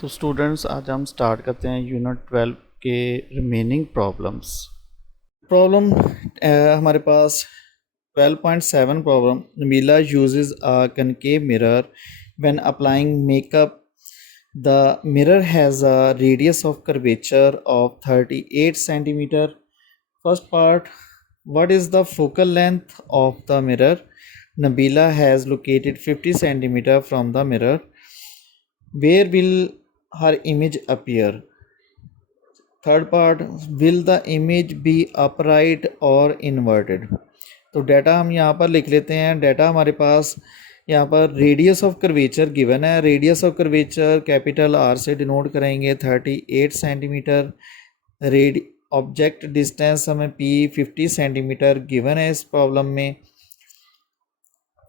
तो स्टूडेंट्स आज हम स्टार्ट करते हैं यूनिट 12 के रिमेनिंग प्रॉब्लम हमारे पास 12.7 problem Nabila uses a concave mirror when applying makeup the mirror has a radius of curvature of 38 centimetre first part what is the focal length of the mirror Nabila has located 50 centimeter from the mirror where will her image appear third part will the image B upright और inverted. तो data हम यहाँ पर लिख लेते हैं। Data हमारे पास यहाँ पर रेडियस ऑफ कर्वेचर गिवन है। Radius of curvature capital R से डिनोट करेंगे 38 सेंटीमीटर। रेड ऑब्जेक्ट डिस्टेंस हमें पी 50 सेंटीमीटर गिवन है इस प्रॉब्लम में।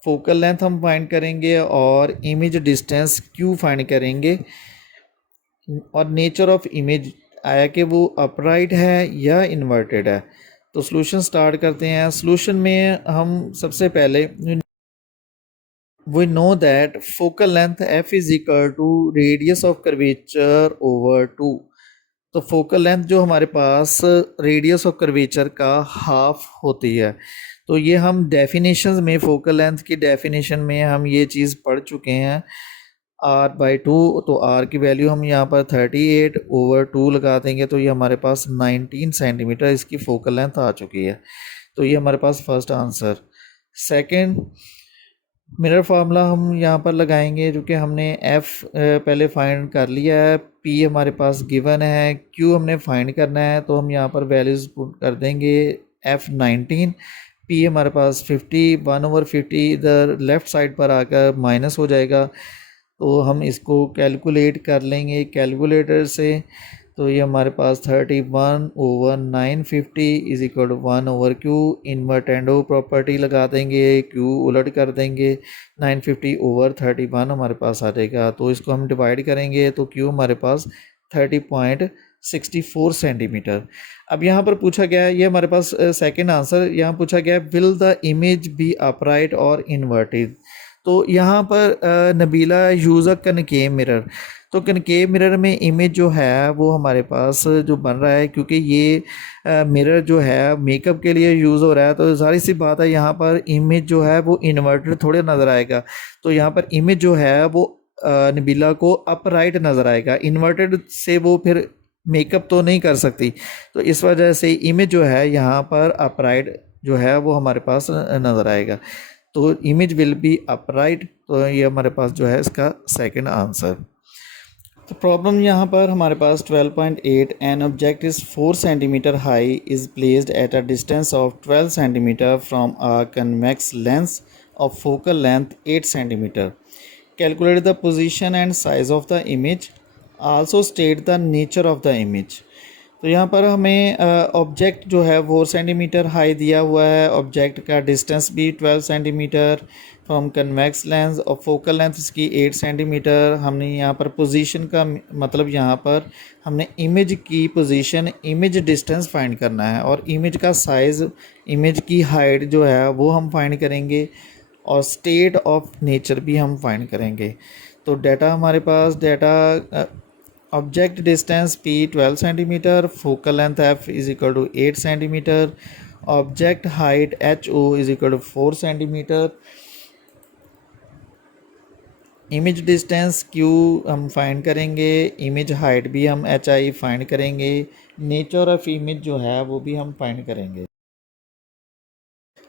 फोकल लेंथ हम फाइंड करेंगे और इमेज डिस्टेंस क्यू फाइंड करेंगे और नेचर ऑफ इमेज आया कि वो अपराइट है या इन्वर्टेड है। तो सॉल्यूशन स्टार्ट करते हैं। सॉल्यूशन में हम सबसे पहले we know that focal length F is equal to radius of curvature over 2। तो फोकल लेंथ जो हमारे पास रेडियस ऑफ कर्वेचर का हाफ होती है। तो ये हम डेफिनेशंस में फोकल लेंथ की डेफिनेशन में हम ये चीज़ पढ़ चुके हैं r/2। तो r की वैल्यू हम यहाँ पर 38/2 लगा देंगे तो ये हमारे पास 19 सेंटीमीटर इसकी फोकल लेंथ आ चुकी है। तो ये हमारे पास first answer. Second mirror formula हम यहाँ पर लगाएंगे जो कि हमने f पहले फाइंड कर लिया है। p हमारे पास गिवन है। q हमने फाइंड करना है तो हम यहाँ पर वैल्यूज़ पुट कर देंगे। f 19, p हमारे पास 50, 1/50 इधर लेफ़्ट साइड पर आकर माइनस हो जाएगा तो हम इसको कैलकुलेट कर लेंगे कैलकुलेटर से। तो ये हमारे पास 31/950 is equal to 1/q। Invertendo property लगा देंगे, q उलट कर देंगे, 950/31 हमारे पास आ जाएगा। तो इसको हम डिवाइड करेंगे तो q हमारे पास 30.64 सेंटीमीटर। अब यहाँ पर पूछा गया है, ये हमारे पास सेकंड आंसर। यहाँ पूछा गया है will the image B upright और इन्वर्टेड। तो यहाँ पर नबीला यूज़ अ कनकेव मिरर। तो कनकेव मिरर में इमेज जो है वो हमारे पास जो बन रहा है क्योंकि ये मिरर जो है मेकअप के लिए यूज़ हो रहा है तो सारी सी बात है यहाँ पर इमेज जो है वो इन्वर्टेड थोड़े नज़र आएगा। तो यहाँ पर इमेज जो है वो नबीला को अपराइट नज़र आएगा। इन्वर्टेड से वो फिर मेकअप तो नहीं कर सकती तो इस वजह से इमेज जो है यहाँ पर अपराइट जो है वो हमारे पास नज़र आएगा। तो इमेज विल बी अपराइट। तो ये हमारे पास जो है इसका सेकंड आंसर। तो प्रॉब्लम यहाँ पर हमारे पास 12.8 an object is 4 centimetre high is placed at a distance of 12 centimetre from a convex lens of focal length 8 centimetre. Calculate the position and size of the image, also state the nature of the image. तो यहाँ पर हमें object जो है 4 centimetre high दिया हुआ है। Object का डिस्टेंस भी 12 सेंटीमीटर फ्रॉम कन्वेक्स लेंस और फोकल लेंथ इसकी 8 सेंटीमीटर। हमने यहाँ पर पोजीशन का मतलब यहाँ पर हमने इमेज की पोजीशन इमेज डिस्टेंस फाइंड करना है और इमेज का साइज़ इमेज की हाइट जो है वो हम फाइंड करेंगे और स्टेट ऑफ नेचर भी हम फाइंड करेंगे। तो डाटा हमारे पास data object distance p 12 centimetre, focal length f is equal to 8 centimetre, object height ho is equal to 4 centimetre, image distance q हम फाइंड करेंगे, इमेज हाइट भी हम hi फाइंड करेंगे, नेचर ऑफ इमेज जो है वो भी हम फाइंड करेंगे।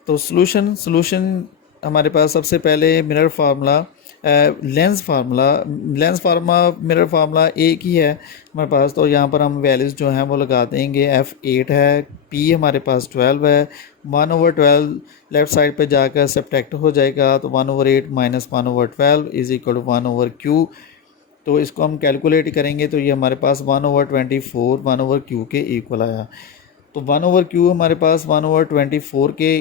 तो सॉल्यूशन हमारे पास सबसे पहले mirror formula lens formula mirror formula एक ही है हमारे पास। तो यहाँ पर हम वैल्यूज़ जो हैं वो लगा देंगे। f 8 है, p हमारे पास 12 है, 1/12 लेफ़्ट साइड पे जाकर सब्ट्रैक्ट हो जाएगा तो 1/8 minus 1/12 is equal to 1/q। तो इसको हम कैलकुलेट करेंगे तो ये हमारे पास 1/24 1/q के इक्वल आया। तो 1/q हमारे पास 1/24 के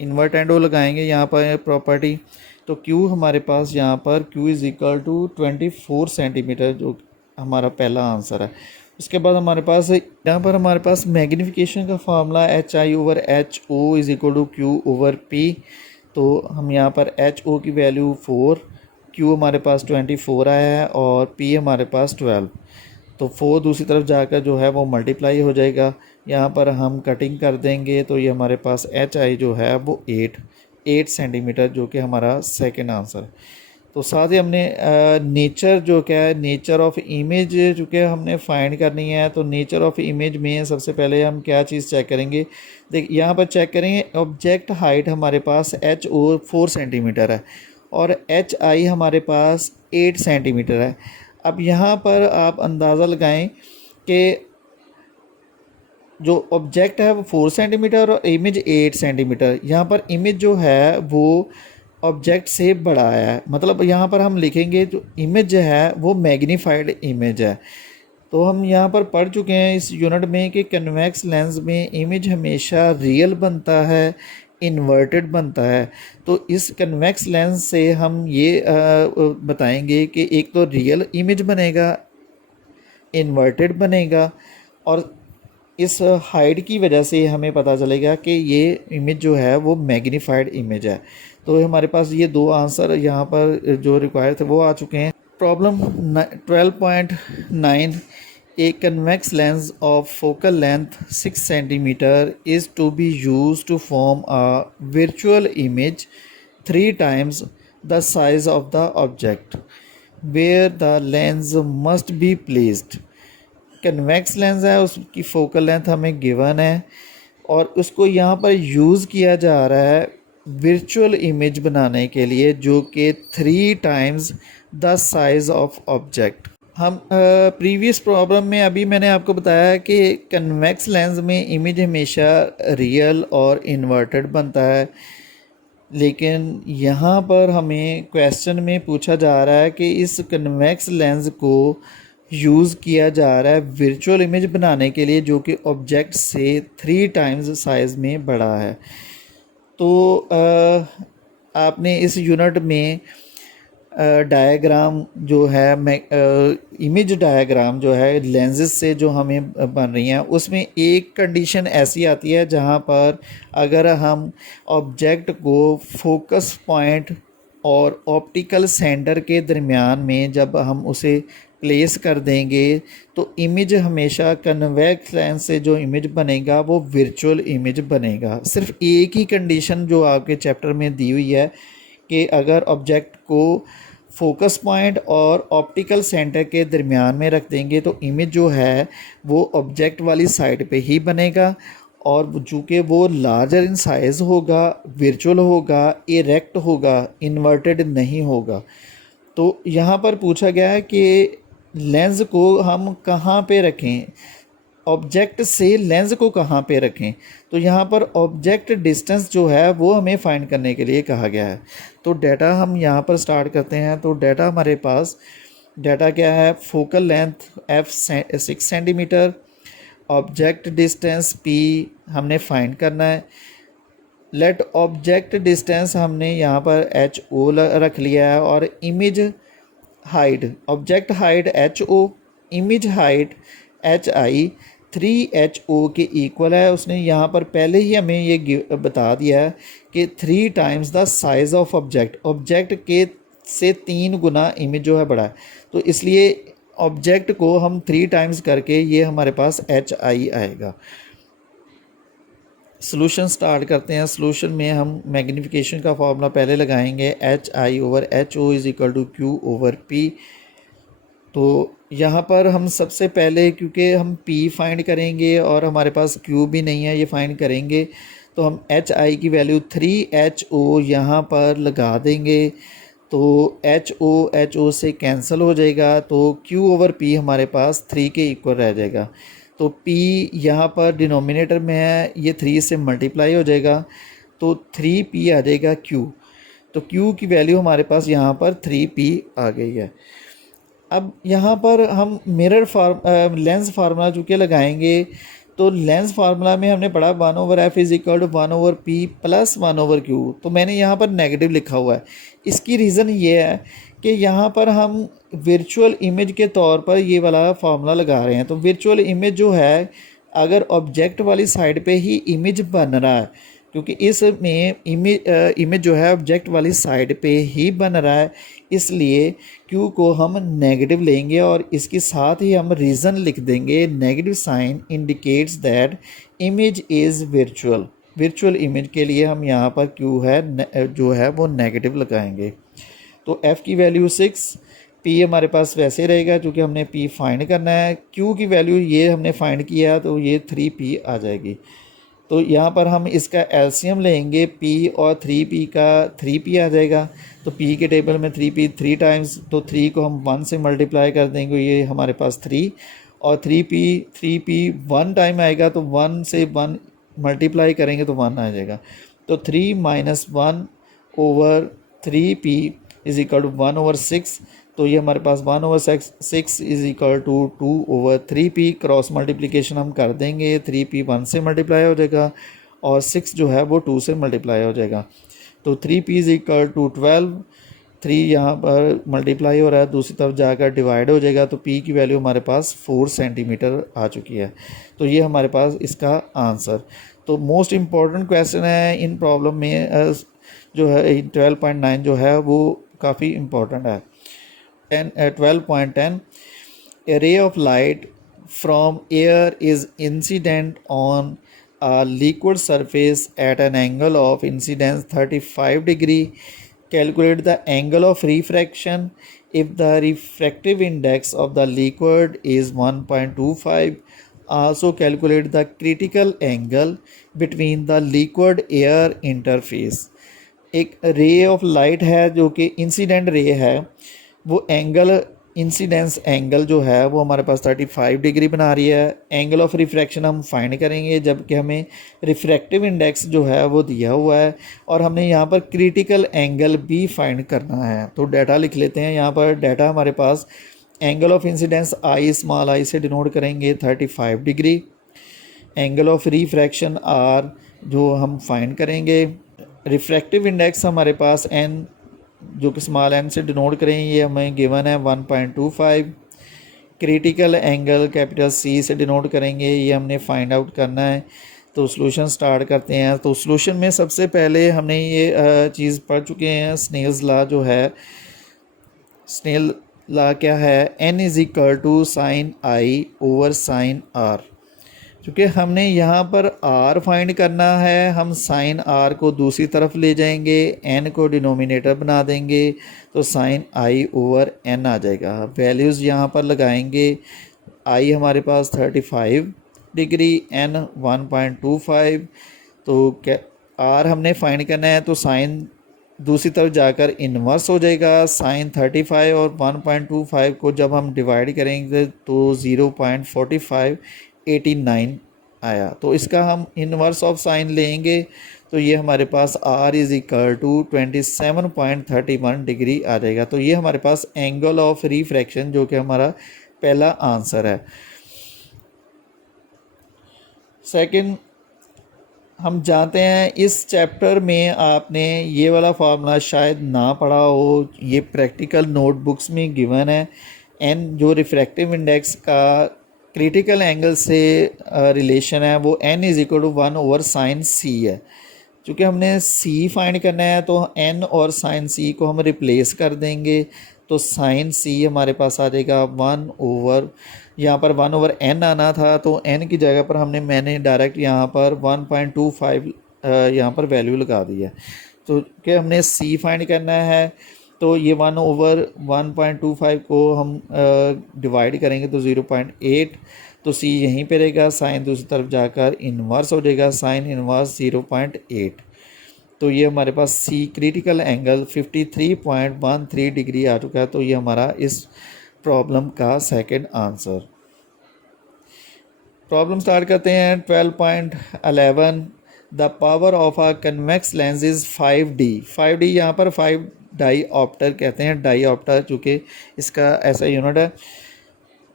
इन्वर्टेंडो लगाएंगे यहाँ पर प्रॉपर्टी। तो q हमारे पास यहाँ पर q is equal to 24 centimetre जो हमारा पहला आंसर है। उसके बाद हमारे पास यहाँ पर हमारे पास मैग्नीफिकेशन का formula hi/ho is equal to q/p। तो हम यहाँ पर ho की वैल्यू 4 Q हमारे पास 24 आया है और P हमारे पास 12, तो 4 दूसरी तरफ जाकर जो है वो मल्टीप्लाई हो जाएगा। यहाँ पर हम कटिंग कर देंगे तो ये हमारे पास HI जो है वो 8 सेंटीमीटर, जो कि हमारा सेकंड आंसर। तो साथ ही हमने नेचर जो क्या है, नेचर ऑफ इमेज चूँकि हमने फाइंड करनी है, तो नेचर ऑफ इमेज में सबसे पहले हम क्या चीज़ चेक करेंगे। देख यहाँ पर चेक करेंगे, ऑब्जेक्ट हाइट हमारे पास HO 4 सेंटीमीटर है और HI हमारे पास 8 सेंटीमीटर है। अब यहाँ पर आप अंदाज़ा लगाएं कि जो ऑब्जेक्ट है वो 4 सेंटीमीटर और इमेज 8 सेंटीमीटर, यहाँ पर इमेज जो है वो ऑब्जेक्ट से बड़ा है। मतलब यहाँ पर हम लिखेंगे जो इमेज है वो मैग्नीफाइड इमेज है। तो हम यहाँ पर पढ़ चुके हैं इस यूनिट में कि कन्वेक्स लेंस में इमेज हमेशा रियल बनता है, इन्वर्टेड बनता है। तो इस कन्वेक्स लेंस से हम ये बताएंगे कि एक तो रियल इमेज बनेगा, इन्वर्टेड बनेगा, और इस हाइट की वजह से हमें पता चलेगा कि ये इमेज जो है वो मैग्नीफाइड इमेज है। तो हमारे पास ये दो आंसर यहाँ पर जो रिक्वायर थे वो आ चुके हैं। Problem 12.9, a convex lens of focal length 6 centimetre is to be use to form a virtual image 3 times the size of the object where the lens must be placed। Convex lens है, उसकी focal length हमें given है और उसको यहाँ पर use किया जा रहा है वर्चुअल इमेज बनाने के लिए, जो कि 3 times the size of object. हम प्रीवियस प्रॉब्लम में अभी मैंने आपको बताया कि कन्वेक्स लेंस में इमेज हमेशा रियल और इन्वर्टेड बनता है, लेकिन यहाँ पर हमें क्वेश्चन में पूछा जा रहा है कि इस कन्वेक्स लेंस को यूज़ किया जा रहा है वर्चुअल इमेज बनाने के लिए, जो कि ऑब्जेक्ट से 3 टाइम्स साइज़ में बड़ा है। तो आपने इस यूनिट में डायग्राम जो है इमेज डायग्राम जो है लेंसेज से जो हमें बन रही हैं, उसमें एक कंडीशन ऐसी आती है जहां पर अगर हम ऑब्जेक्ट को फोकस पॉइंट और ऑप्टिकल सेंटर के दरमियान में जब हम उसे प्लेस कर देंगे तो इमेज हमेशा कन्वेक्स लेंस से जो इमेज बनेगा वो वर्चुअल इमेज बनेगा। सिर्फ एक ही कंडीशन जो आपके चैप्टर में दी हुई है कि अगर ऑब्जेक्ट को फोकस पॉइंट और ऑप्टिकल सेंटर के दरमियान में रख देंगे तो इमेज जो है वो ऑब्जेक्ट वाली साइड पे ही बनेगा, और चूँकि वो लार्जर इन साइज़ होगा, वर्चुअल होगा, इरेक्ट होगा, इन्वर्टेड नहीं होगा। तो यहाँ पर पूछा गया है कि लेंस को हम कहाँ पे रखें, ऑब्जेक्ट से लेंस को कहाँ पे रखें। तो यहाँ पर ऑब्जेक्ट डिस्टेंस जो है वो हमें फाइंड करने के लिए कहा गया है। तो डाटा हम यहाँ पर स्टार्ट करते हैं। तो डाटा हमारे पास डाटा क्या है, focal length f6 centimetre, object distance p हमने फाइंड करना है। लेट ऑब्जेक्ट डिस्टेंस हमने यहाँ पर HO रख लिया है, और image height, object height HO, image height HI 3HO के इक्वल है। उसने यहाँ पर पहले ही हमें ये बता दिया है कि 3 times the size of object, object के से 3 गुना इमेज जो है बड़ा है। तो इसलिए ऑब्जेक्ट को हम 3 टाइम्स करके ये हमारे पास HI आएगा। सॉल्यूशन स्टार्ट करते हैं। सॉल्यूशन में हम मैग्नीफिकेशन का फॉर्मूला पहले लगाएंगे, HI over HO is equal to Q over P। तो यहाँ पर हम सबसे पहले, क्योंकि हम P फाइंड करेंगे और हमारे पास Q भी नहीं है, ये फाइंड करेंगे, तो हम HI की वैल्यू 3HO यहाँ पर लगा देंगे। तो HO से कैंसिल हो जाएगा, तो Q ओवर P हमारे पास 3 के इक्वल रह जाएगा। तो P यहाँ पर डिनोमिनेटर में है, ये 3 से मल्टीप्लाई हो जाएगा, तो 3P आ जाएगा Q। तो Q की वैल्यू हमारे पास यहाँ पर 3P आ गई है। अब यहाँ पर हम लेंस फार्मूला चूँकि लगाएंगे, तो लेंस फार्मूला में हमने पढ़ा 1 over F is equal to 1 over P plus 1 over Q। तो मैंने यहाँ पर नेगेटिव लिखा हुआ है। इसकी रीज़न ये है कि यहाँ पर हम वर्चुअल इमेज के तौर पर ये वाला फार्मूला लगा रहे हैं। तो वर्चुअल इमेज जो है, अगर ऑब्जेक्ट वाली साइड पे ही इमेज बन रहा है, क्योंकि इसमें इमेज जो है ऑब्जेक्ट वाली साइड पे ही बन रहा है, इसलिए क्यू को हम नेगेटिव लेंगे और इसके साथ ही हम रीज़न लिख देंगे negative sign indicates that image is virtual. Virtual image के लिए हम यहाँ पर क्यू है जो है वो नेगेटिव लगाएंगे। तो एफ़ की वैल्यू 6, पी हमारे पास वैसे रहेगा क्योंकि हमने पी फाइंड करना है, क्यू की वैल्यू ये हमने फाइंड किया तो ये 3p आ जाएगी। तो यहाँ पर हम इसका एलसीएम लेंगे पी और 3p का 3p आ जाएगा। तो p के टेबल में 3p 3 टाइम्स, तो 3 को हम 1 से मल्टीप्लाई कर देंगे, ये हमारे पास 3, और 3p 1 टाइम आएगा तो 1 से 1 मल्टीप्लाई करेंगे तो 1 आ जाएगा। तो 3 minus 1 over 3p is equal to 1/6। तो ये हमारे पास 1/6 is equal to 2/3p। Cross multiplication हम कर देंगे, 3p 1 से मल्टीप्लाई हो जाएगा और 6 जो है वो 2 से मल्टीप्लाई हो जाएगा। तो 3p इज इक्वल टू 12, 3 यहाँ पर मल्टीप्लाई हो रहा है, दूसरी तरफ जाकर डिवाइड हो जाएगा। तो p की वैल्यू हमारे पास 4 सेंटीमीटर आ चुकी है। तो ये हमारे पास इसका आंसर। तो मोस्ट इम्पॉर्टेंट क्वेश्चन है इन प्रॉब्लम में जो है 12.9 जो है वो काफ़ी इम्पोर्टेंट है। 12.10 A ray of light from air is incident on a liquid surface at an angle of incidence 35 degree. Calculate the angle of refraction if the refractive index of the liquid is 1.25. Also calculate the critical angle between the liquid air interface. एक ray of light है जो कि incident ray है, वो angle incidence angle जो है वो हमारे पास 35 डिग्री बना रही है। एंगल ऑफ रिफ्रैक्शन हम फाइंड करेंगे जबकि हमें रिफ्रैक्टिव इंडेक्स जो है वो दिया हुआ है और हमने यहाँ पर क्रिटिकल एंगल भी फाइंड करना है। तो डाटा लिख लेते हैं। यहाँ पर डाटा हमारे पास angle of incidence I small I से डिनोट करेंगे 35 degree. Angle of refraction R जो हम फाइंड करेंगे। रिफ्रैक्टिव इंडेक्स हमारे पास एन जो कि स्मॉल एन से डिनोट करेंगे, ये हमें गिवन है 1.25। क्रिटिकल एंगल कैपिटल सी से डिनोट करेंगे, ये हमने फाइंड आउट करना है। तो सॉल्यूशन स्टार्ट करते हैं। तो सॉल्यूशन में सबसे पहले हमने ये चीज़ पढ़ चुके हैं, स्नेल्स लॉ जो है। स्नेल लॉ क्या है, n is equal to sine i over sine r. क्योंकि हमने यहाँ पर r फाइंड करना है, हम साइन r को दूसरी तरफ ले जाएंगे, n को डिनोमिनेटर बना देंगे, तो साइन i ओवर n आ जाएगा। वैल्यूज़ यहाँ पर लगाएंगे, i हमारे पास 35 डिग्री, n 1.25। तो r हमने फाइंड करना है, तो साइन दूसरी तरफ जाकर इन्वर्स हो जाएगा। साइन 35 और 1.25 को जब हम डिवाइड करेंगे तो 0.4589 आया। तो इसका हम इन्वर्स ऑफ साइन लेंगे तो ये हमारे पास r is equal to 27.31 degree आ जाएगा। तो ये हमारे पास एंगल ऑफ रिफ्रैक्शन जो कि हमारा पहला आंसर है। सेकंड हम जानते हैं, इस चैप्टर में आपने ये वाला फार्मूला शायद ना पढ़ा हो, ये प्रैक्टिकल नोटबुक्स में गिवन है। एन जो रिफ्रैक्टिव इंडेक्स का क्रिटिकल एंगल से रिलेशन है वो n is equal to 1/sin c है। चूँकि हमने c फाइंड करना है तो n और sin c को हम रिप्लेस कर देंगे, तो sin c हमारे पास आ जाएगा 1/, यहाँ पर 1/n आना था तो n की जगह पर मैंने डायरेक्ट यहाँ पर 1.25 यहाँ पर वैल्यू लगा दी है। तो क्या हमने c फाइंड करना है, तो ये 1/1.25 को हम डिवाइड करेंगे तो 0.8, तो c यहीं पे रहेगा, साइन दूसरी तरफ जाकर इन्वर्स हो जाएगा, साइन इन्वर्स 0.8। तो ये हमारे पास c क्रिटिकल एंगल 53.13 डिग्री आ चुका है। तो ये हमारा इस प्रॉब्लम का सेकंड आंसर। प्रॉब्लम स्टार्ट करते हैं। 12.11 the power of a convex lens is 5D। 5D यहाँ पर 5 डाईऑप्टर कहते हैं, डाईऑप्टर चूँकि इसका ऐसा यूनिट है।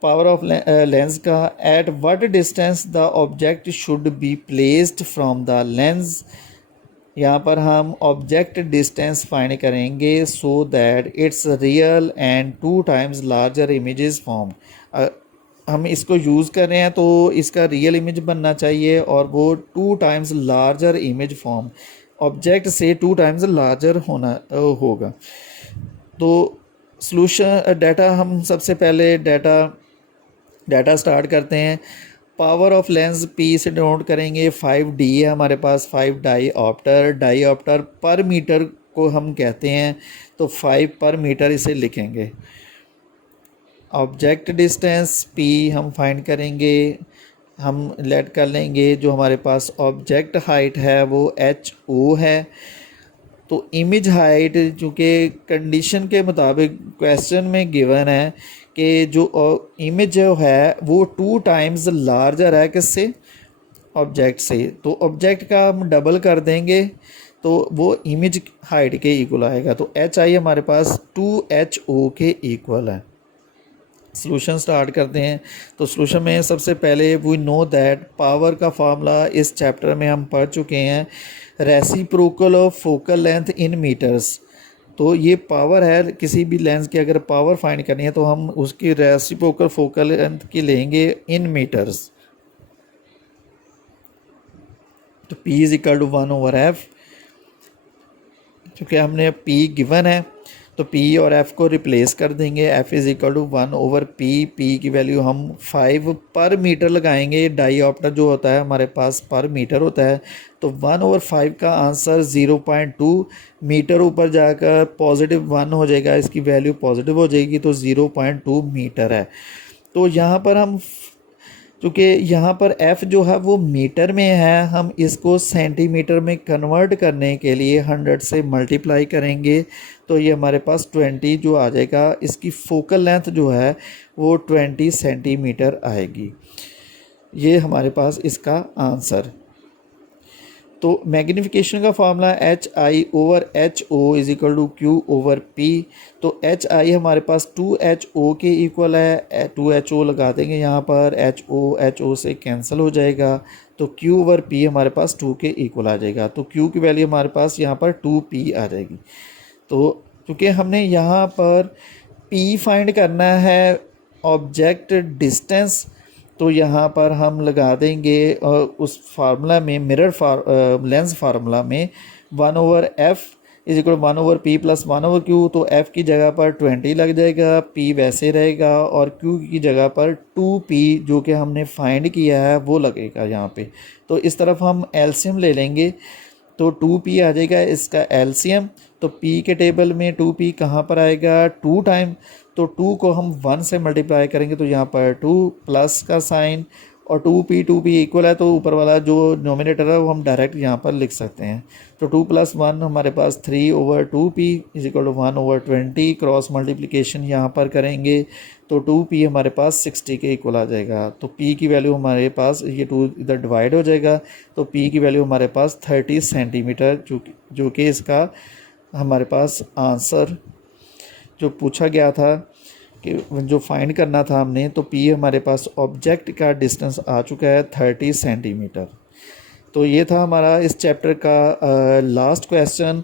पावर ऑफ लेंस का, at what distance the object should be placed from the lens. यहाँ पर हम ऑब्जेक्ट डिस्टेंस फाइंड करेंगे so that it's real and 2 times larger images form. हम इसको यूज़ कर रहे हैं तो इसका रियल इमेज बनना चाहिए और वो 2 times larger image form, object से 2 टाइम्स लार्जर होना होगा। तो सॉल्यूशन डाटा, हम सबसे पहले डाटा स्टार्ट करते हैं। पावर ऑफ लेंस पी से नोट करेंगे, 5D है हमारे पास, 5 डाई ऑप्टर पर मीटर को हम कहते हैं, तो 5 पर मीटर इसे लिखेंगे। ऑब्जेक्ट डिस्टेंस पी हम फाइंड करेंगे, हम लेट कर लेंगे जो हमारे पास ऑब्जेक्ट हाइट है वो HO है। तो इमेज हाइट, चूँकि कंडीशन के मुताबिक क्वेश्चन में गिवन है कि जो इमेज जो है वो 2 टाइम्स लार्जर है किससे, ऑब्जेक्ट से, तो ऑब्जेक्ट का हम डबल कर देंगे तो वो इमेज हाइट के इक्वल आएगा। तो HI हमारे पास 2HO के इक्वल है। सॉल्यूशन स्टार्ट करते हैं। तो सॉल्यूशन में सबसे पहले वी नो दैट पावर का फार्मूला इस चैप्टर में हम पढ़ चुके हैं, reciprocal of focal length in metres. तो ये पावर है, किसी भी लेंस की अगर पावर फाइंड करनी है तो हम उसकी रेसिप्रोकल फोकल लेंथ की लेंगे इन मीटर्स। तो P is equal to 1/f, क्योंकि हमने P गिवन है तो P और F को रिप्लेस कर देंगे। F is equal to 1/P, P की वैल्यू हम 5 पर मीटर लगाएंगे। डाईऑप्टर जो होता है हमारे पास पर मीटर होता है, तो 1/5 का आंसर 0.2 मीटर, ऊपर जाकर +1 हो जाएगा, इसकी वैल्यू पॉजिटिव हो जाएगी तो 0.2 मीटर है। तो यहाँ पर हम, क्योंकि यहाँ पर F जो है वो मीटर में है, हम इसको सेंटीमीटर में कन्वर्ट करने के लिए 100 से मल्टीप्लाई करेंगे तो ये हमारे पास 20 जो आ जाएगा। इसकी फोकल लेंथ जो है वो 20 सेंटीमीटर आएगी। ये हमारे पास इसका आंसर। तो मैग्नीफिकेशन का formula HI/HO is equal to Q/P। तो HI हमारे पास 2HO के इक्वल है, 2HO लगा देंगे यहाँ पर, HO से कैंसिल हो जाएगा तो Q/P हमारे पास 2 के इक्वल आ जाएगा। तो Q की वैल्यू हमारे पास यहाँ पर 2P आ जाएगी। तो क्योंकि हमने यहाँ पर P फाइंड करना है ऑब्जेक्ट डिस्टेंस, तो यहाँ पर हम लगा देंगे उस फार्मूला में, लेंस फार्मूला में 1/f is equal 1/p plus 1/q। तो f की जगह पर 20 लग जाएगा, p वैसे रहेगा और q की जगह पर 2p जो कि हमने फाइंड किया है वो लगेगा यहाँ पे। तो इस तरफ हम एलसीएम ले लेंगे तो 2p आ जाएगा इसका एलसीएम। तो p के टेबल में 2p कहाँ पर आएगा, 2 टाइम, तो 2 को हम 1 से मल्टीप्लाई करेंगे तो यहाँ पर 2 प्लस का साइन और 2p इक्वल है, तो ऊपर वाला जो नोमिनेटर है वो हम डायरेक्ट यहाँ पर लिख सकते हैं। तो 2 + 1 हमारे पास 3/2p is equal to 1/20, cross multiplication यहाँ पर करेंगे तो 2p हमारे पास 60 के इक्वल आ जाएगा। तो p की वैल्यू हमारे पास, ये 2 इधर डिवाइड हो जाएगा तो p की वैल्यू हमारे पास 30 सेंटीमीटर, जो कि इसका हमारे पास आंसर जो पूछा गया था कि जो फाइंड करना था हमने, तो P हमारे पास ऑब्जेक्ट का डिस्टेंस आ चुका है 30 सेंटीमीटर। तो ये था हमारा इस चैप्टर का लास्ट क्वेश्चन।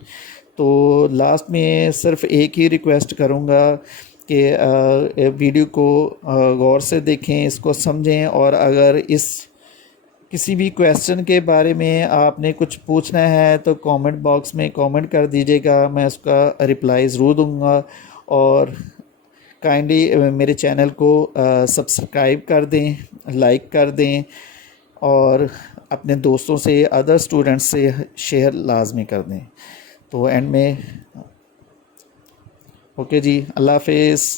तो लास्ट में सिर्फ एक ही रिक्वेस्ट करूँगा कि वीडियो को गौर से देखें, इसको समझें, और अगर इस किसी भी क्वेश्चन के बारे में आपने कुछ पूछना है तो कमेंट बॉक्स में कमेंट कर दीजिएगा, मैं उसका रिप्लाई ज़रूर दूंगा। और काइंडली मेरे चैनल को सब्सक्राइब कर दें, लाइक कर दें और अपने दोस्तों से, अदर स्टूडेंट्स से शेयर लाजमी कर दें। तो एंड में ओके जी, अल्लाह हाफिज़।